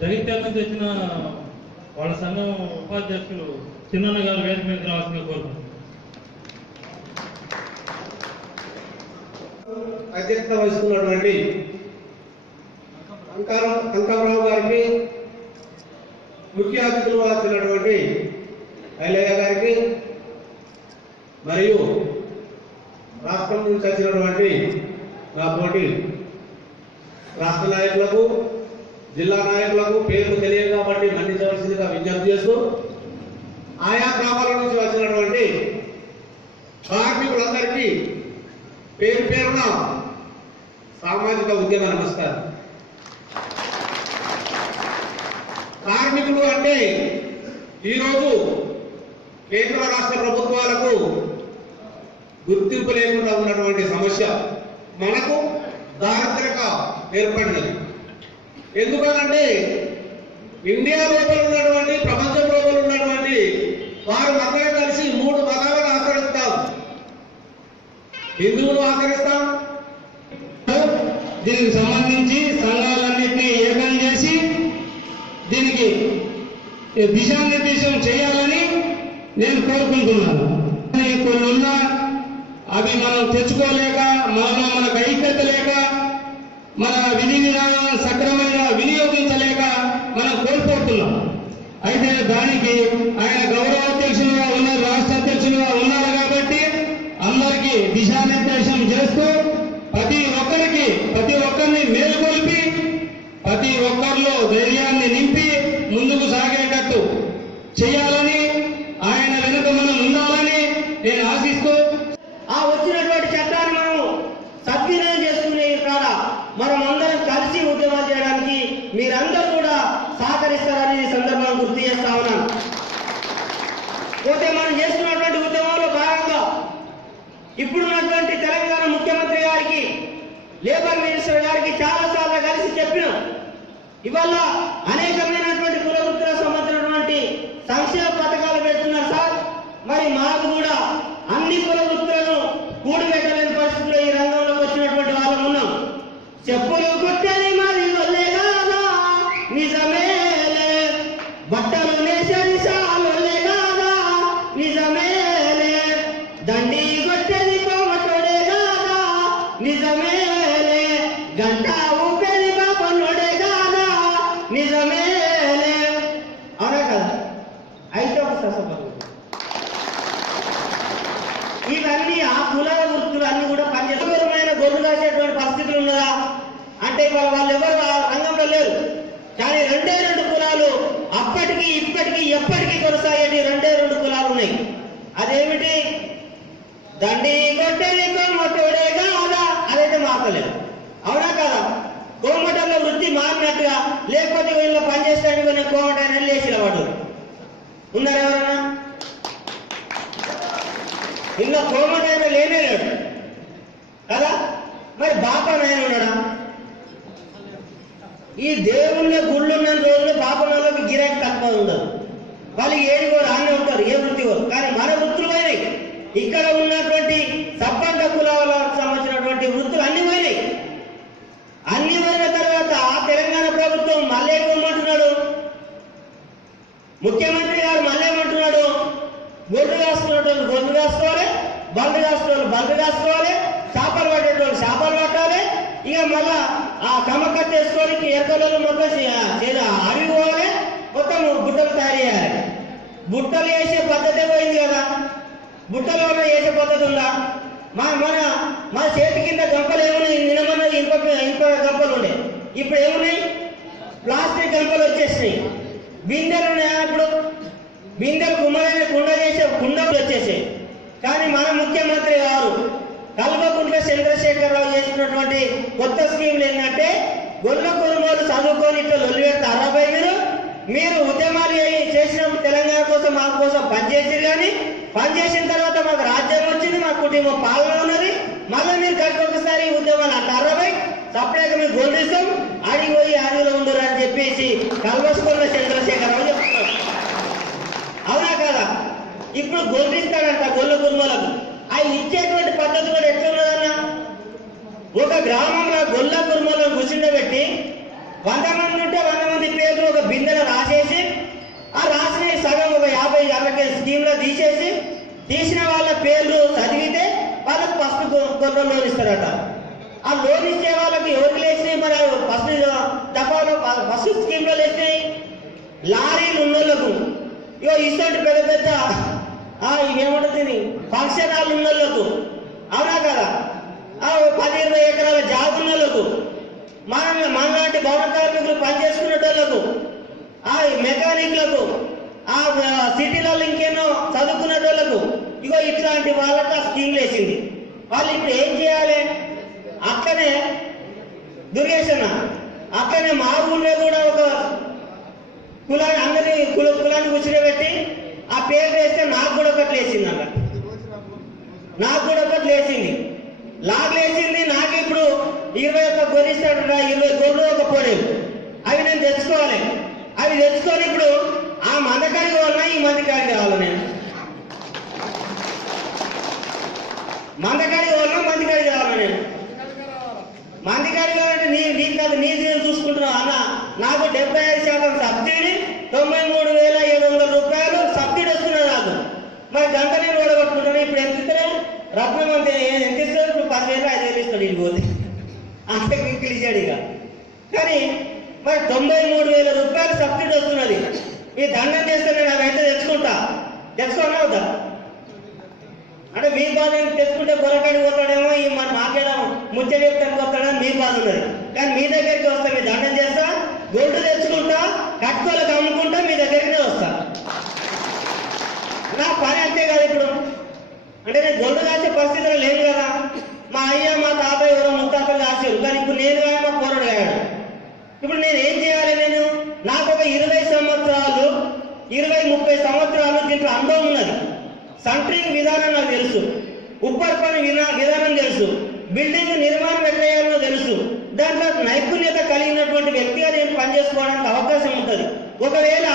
జగిత్యాల నుంచి వచ్చిన వాళ్ళ సంఘం ఉపాధ్యక్షులు చిన్నన్న గారు వేదిక మీద రావాల్సిందిగా కోరుకుంటున్నారు. అధ్యక్షత వహిస్తున్నటువంటి అంకారావు గారికి, ముఖ్య అతిథులు వచ్చినటువంటి ఐలయ్య గారికి, మరియు రాష్ట్రం నుంచి వచ్చినటువంటి నా తోటి రాష్ట్ర నాయకులకు, జిల్లా నాయకులకు పేర్లు తెలియదు కాబట్టి మన్నించవలసిందిగా విజ్ఞప్తి చేస్తూ, ఆయా గ్రామాల నుంచి వచ్చినటువంటి కార్మికులందరికీ పేరు పేరున సామాజిక ఉద్యమ నమస్కారం. కార్మికులు అంటే ఈరోజు కేంద్ర రాష్ట్ర ప్రభుత్వాలకు గుర్తింపు లేకుండా ఉన్నటువంటి సమస్య మనకు దారిద్ర్యంగా ఏర్పడినది. ఎందుకనంటే ఇండియా లోపల ఉన్నటువంటి, ప్రపంచం లోపల ఉన్నటువంటి వారు అందరూ కలిసి 3 మతాలను ఆచరిస్తాం. హిందువులు ఆచరిస్తాం. దీనికి సంబంధించి సంఘాలన్నింటినీ ఏకం చేసి దీనికి దిశానిర్దేశం చేయాలని నేను కోరుకుంటున్నాను. కొన్ని ఉన్నా అవి మనం తెచ్చుకోలేక, మనకు ఐక్యత లేక, మన విధి విధానం సక్రమంగా వినియోగించలేక మనం కోల్పోతున్నాం. అయితే దానికి ఆయన గౌరవ అధ్యక్షులుగా ఉన్నారు, రాష్ట్ర అధ్యక్షులుగా ఉన్నారు కాబట్టి అందరికీ దిశానిర్దేశం చేస్తూ ప్రతి ఒక్కరిని మేలుకొల్పి ప్రతి ఒక్కరిలో ధైర్యాన్ని నింపి ముందుకు సాగేటట్టు చేయాలని, ఆయన వెనుక మనం ఉండాలని నేను ఆశిస్తూ, ఆ వచ్చినటువంటి చట్టాన్ని మనం సద్వినియోగం చేసుకునే కాడ మనం అందరం కలిసి ఉద్యమాలు చేయడానికి మీరందరూ కూడా సహకరిస్తారని ఈ సందర్భంగా గుర్తు చేస్తా ఉన్నాను. పోతే మనం చేస్తున్నటువంటి ఉద్యమంలో భాగంగా ఇప్పుడున్నటువంటి తెలంగాణ ముఖ్యమంత్రి గారికి, లేబర్ మినిస్టర్ గారికి చాలాసార్లు కలిసి చెప్పినాం. ఇవాళ అనేకమైనటువంటి కుల వృత్తులకు సంబంధించినటువంటి సంక్షేమ పథకాలు పెడుతున్నారు సార్. మరి మాకు కూడా అన్ని కుల వృత్తులను కూడిపెట్టలేని పరిస్థితుల్లో ఈ రంగంలోకి వచ్చినటువంటి వాళ్ళం ఉన్నాం. చెప్పులు కుట్టని మరి వల్లే కాదా నిజమేలే, బట్టలు నేసరి సాలొల్లే కాదా నిజమేలే, దండి కొట్టని కోమటోడే కాదా నిజమేలే, గంట ఊపేది బాపన్నోడే కాదా నిజమేలే. అవునా కదా? అయితే ఒక ససపరు ఇవన్నీ ఆ కుల వృత్తులు అన్ని కూడా పనిచేయమైన గొడ్డు కాసేటువంటి పరిస్థితులు ఉన్నదా అంటే ఇవాళ వాళ్ళు ఎవరు ఆ రంగంలో లేరు. కానీ 2 కులాలు అప్పటికి ఇప్పటికీ ఎప్పటికీ కొనసాగేటి 2 కులాలు ఉన్నాయి. అదేమిటి? దండి కొట్టని కోమటోడే కాదా, అదైతే మారలేదు. అవునా కదా? కోమటంలో వృత్తి మారినట్టుగా, లేకపోతే వీళ్ళు పనిచేస్తానికి కొన్ని కోమటని లేచిన వాడు ఉన్నారు ఎవరన్నా? ఇంకా కోమటైన లేనే లేడు కదా. మరి బాపనాయన ఉన్నాడా? ఈ దేవుళ్ళ గుళ్ళు ఉన్న రోజులు బాపనాలకు గిరాకీ తక్కువ ఉండదు. వాళ్ళు ఏడుగోరు ఆనే ఉంటారు, ఏ వృత్తి వారు. కానీ మన వృత్తులు పోయినాయి. ఇక్కడ ఉన్నటువంటి సబ్బండ కులాలకు సంబంధించినటువంటి వృత్తులు అన్ని పోయినాయి. అన్ని పోయిన తర్వాత తెలంగాణ ప్రభుత్వం మళ్ళీ ఏమంటున్నాడు? ముఖ్యమంత్రి గారు మళ్ళీ ఏమంటున్నాడు? గొడ్డు కాసుకున్నటువంటి గొడ్డు కాసుకోవాలి, బండ్లు కాసుకున్న బండ్లు కాసుకోవాలి, చేపలు పట్టేటువంటి చేపలు పట్టాలి. ఇక మళ్ళా ఆ కమ్మకత్తి వేసుకొని ఎరకలలో మొత్తం అడిగి పోవాలి, మొత్తం బుట్టలు తయారు చేయాలి. బుట్టలు వేసే పద్ధతి పోయింది కదా. బుట్టలో వేసే పద్ధతి ఉందా? మన చేతి కింద గంపలు ఏమున్నాయి? నిన్నమన్న ఇంప గంపలు ఉండే, ఇప్పుడు ఏమున్నాయి? ప్లాస్టిక్ గంపలు వచ్చేసినాయి. బిందెలు ఉన్నాయా? ఇప్పుడు బిందెలు గుమ్మలైన కుండ చేసే కుండలు వచ్చేసాయి. కానీ మన ముఖ్యమంత్రి గారు కల్వకుంట్ల చంద్రశేఖరరావు చేసినటువంటి కొత్త స్కీమ్లు ఏంటంటే, గొల్ల కుటుంబాలు చదువుకొని ఇట్లా లొల్లి పెడతారా? మీరు ఉద్యమాలు చేసినప్పుడు తెలంగాణ కోసం మా కోసం పనిచేసారు. కానీ పనిచేసిన తర్వాత మాకు రాజ్యం వచ్చింది, మా కుటుంబం పాలన ఉన్నది. మళ్ళీ మీరు కలిసి ఒకసారి ఉద్యమాలు అంటారా? సపరేట్గా మీరు గొల్లిస్తాం, అడిగి పోయి అడవిలో ఉండరు అని చెప్పేసి కల్వకుంట్ల చంద్రశేఖరరావు చెప్తున్నారు. అవునా కదా? ఇప్పుడు ఇప్పుడు గొర్రెలు ఇస్తాడంట గొల్ల కుర్మలకు. ఆయన ఇచ్చేటువంటి పద్ధతి కూడా ఎట్లా ఉన్నదన్నా, ఒక గ్రామంలో గొల్ల కుర్మలను కూర్చుండబెట్టి 100 మంది ఉంటే 100 మంది పేర్లు ఒక బిందెలో రాసేసి, ఆ రాసిన సగం ఒక 50 స్కీమ్లో తీసిన వాళ్ళ పేర్లు చదివితే వాళ్ళకి ఫస్ట్ గొర్రె లోన్ ఇస్తారట. ఆ లోన్ ఇచ్చే వాళ్ళకి ఎవరికి లేచినాయి మరి ఫస్ట్ దఫాలో ఫస్ట్ స్కీమ్లో లేచినాయి లారీలు ఉన్నోళ్ళకు. ఇగో ఇటువంటి పెద్ద పెద్ద ఇవేముంటుంది ఫంక్షన్ హాల్ ఉన్నోళ్ళకు, అవునా కదా, 10-20 ఎకరాల జాబ్ ఉన్నోళ్ళకు, మనలాంటి భవన కార్మికులు పనిచేసుకునేటోళ్లకు, మెకానిక్లకు, సిటీలలో ఇంకేనో చదువుకునేటోళ్లకు, ఇగో ఇట్లాంటి వాళ్ళకి ఆ స్కీమ్ వేసింది. వాళ్ళు ఇప్పుడు ఏం చేయాలి? అట్లనే దుర్గేశన అట్లనే మా ఊళ్ళో కూడా ఒక కులాన్ని అందరినీ కులాన్ని కూర్చోబెట్టి ఆ పేరు వేస్తే నాకు కూడా ఒకటి లేచింది. లాగలేసింది. నాకు ఇప్పుడు 21 గొర్రె ఇస్తాడు, 20 గొర్రెలు ఒక పోలేవు. అవి నేను తెచ్చుకోవాలి. అవి తెచ్చుకొని ఇప్పుడు ఆ మందకాడికి కావాలన్నా ఈ మందికాడికి కావాలి. నేను మందకాడికి కావాలన్నా నేను మందికాడికి కావాలంటే నీకు కాదు, నేను చూసుకుంటున్నావు అన్న. నాకు 75% సబ్సిడీ, 93,700 రూపాయలు సబ్సిడీ వస్తున్నది నాకు. మరి గంట నేను ఓడగొట్టుకుంటాను. ఇప్పుడు ఎంత ఇస్తాను? రత్నం అంతే ఎంత ఇస్తాడు? ఇప్పుడు 10,000 5,000 ఇస్తాడు. ఇది పోతే అంతే ఇంకిలు ఇచ్చాడు ఇక. కానీ మరి 93,000 రూపాయలు సబ్సిడీ వస్తున్నది. ఈ దండం చేస్తే నేను అవైతే తెచ్చుకోనా అవుతా? అంటే మీ బాధ తెచ్చుకుంటే బొరకాడికి పోతాడేమో, ఈ మన మాట్లాడడం ముచ్చ చెప్తానికి వస్తాడని మీ బాధ ఉన్నది. కానీ మీ దగ్గరికి వస్తా, మీ దండం చేస్తా, గొడ్డు తెచ్చుకుంటా, కట్టుకోలకు అమ్ముకుంటా, మీ దగ్గరికే వస్తా. నా పని అంతే కాదు. ఇప్పుడు అంటే నేను గొడ్డు కాసే పరిస్థితిలో లేను కదా. మా అయ్య మా తాతయ్య ఎవరో ముత్తాతలు కాసారు. కానీ ఇప్పుడు నేను కాదు, మా పోరాడు కాయాడు. ఇప్పుడు నేను ఏం చేయాలి? నాకు ఒక 20 సంవత్సరాలు 20-30 సంవత్సరాలు దీంట్లో అనుభవం ఉన్నది. సెంట్రింగ్ విధానం నాకు తెలుసు, ఉప్పర్ పని విధానం తెలుసు, బిల్డింగ్ నిర్మాణం ఎట్లా చేయాలో తెలుసు. దాంట్లో నైపుణ్యత కలిగినటువంటి వ్యక్తిగా నేను పనిచేసుకోవడానికి అవకాశం ఉంటుంది. ఒకవేళ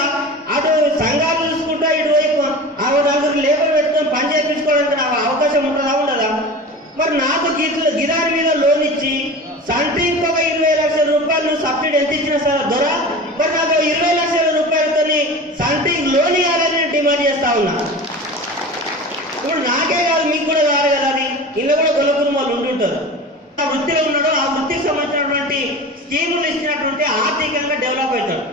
అటు సంఘాలు చూసుకుంటా ఇటువైపు 6 లేబర్ పెట్టుకొని పని చేయించుకోవడానికి నాకు అవకాశం ఉండదా? మరి నాకు గిదాని మీద లోన్ ఇచ్చి సెంట్రింగ్ ఒక 20 లక్షల రూపాయలు సబ్సిడీ ఎంత ఇచ్చినా సార్ దొర, మరి నాకు 20 లక్షల రూపాయలతో సెంట్రింగ్ లోన్ ఇవ్వాలని డిమాండ్ చేస్తా ఉన్నా. ఇప్పుడు నాకే కాదు, మీకు కూడా కాదు కదా. అది ఇల్లు కూడా గొల్ల కుటుంబాలు ఉంటుంటారు. ఆ వృత్తిలో ఉన్నాడు, ఆ వృత్తికి సంబంధించినటువంటి స్కీములు ఇచ్చినటువంటి ఆర్థికంగా డెవలప్ అవుతాడు.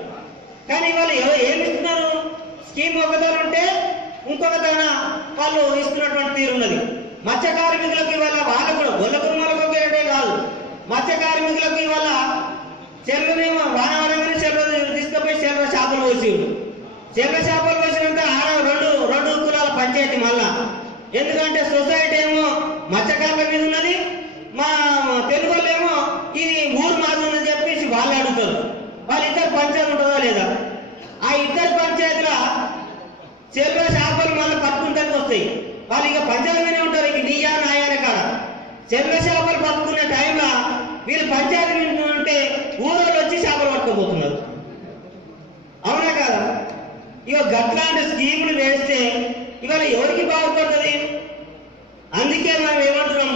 కానీ వాళ్ళు ఏమి ఇస్తున్నారు? స్కీమ్ ఒకదాని ఉంటే ఇంకొక దాన వాళ్ళు ఇస్తున్నటువంటి తీరు ఉన్నది. మత్స్య కార్మికులకు ఇవాళ వాళ్ళకు కూడా గొల్ల కుటుంబాలకు ఒకటే కాదు, మత్స్య కార్మికులకు ఇవాళ చెర్లనేమో వానవరంగానే చెర్ల తీసుకుపోయి చెర్ల చేపలు పోసేవాడు. చెర్ల చేపలు పోసినంత రెండు కులాల పంచాయతీ మళ్ళా. ఎందుకంటే సొసైటీ ఏమో మత్స్యకారుల మీద ఉన్నది, మా తెలుగు వాళ్ళేమో ఇది ఊరు మాది ఉందని చెప్పేసి వాళ్ళు అడుగుతారు. వాళ్ళిద్దరు పంచాయతీ ఉంటుందా లేదా? ఆ ఇద్దరు పంచాయతీల చెరువు చేపలు మళ్ళీ పట్టుకుంటానికి వస్తాయి. వాళ్ళు ఇక పంచాయతీ మీదే ఉంటారు. ఇక నీయా నాయానే కాడ చెరువు చేపలు పట్టుకునే టైంలో వీళ్ళు పంచాయతీ మీద ఉంటే ఊరోళ్ళు వచ్చి చేపలు పట్టుకోబోతున్నారు. అవునా కాదా? ఇక గట్లాంటి స్కీములు వేస్తే ఇవాళ ఎవరికి బాగుపడుతుంది? అందుకే మనం ఏమంటున్నాం,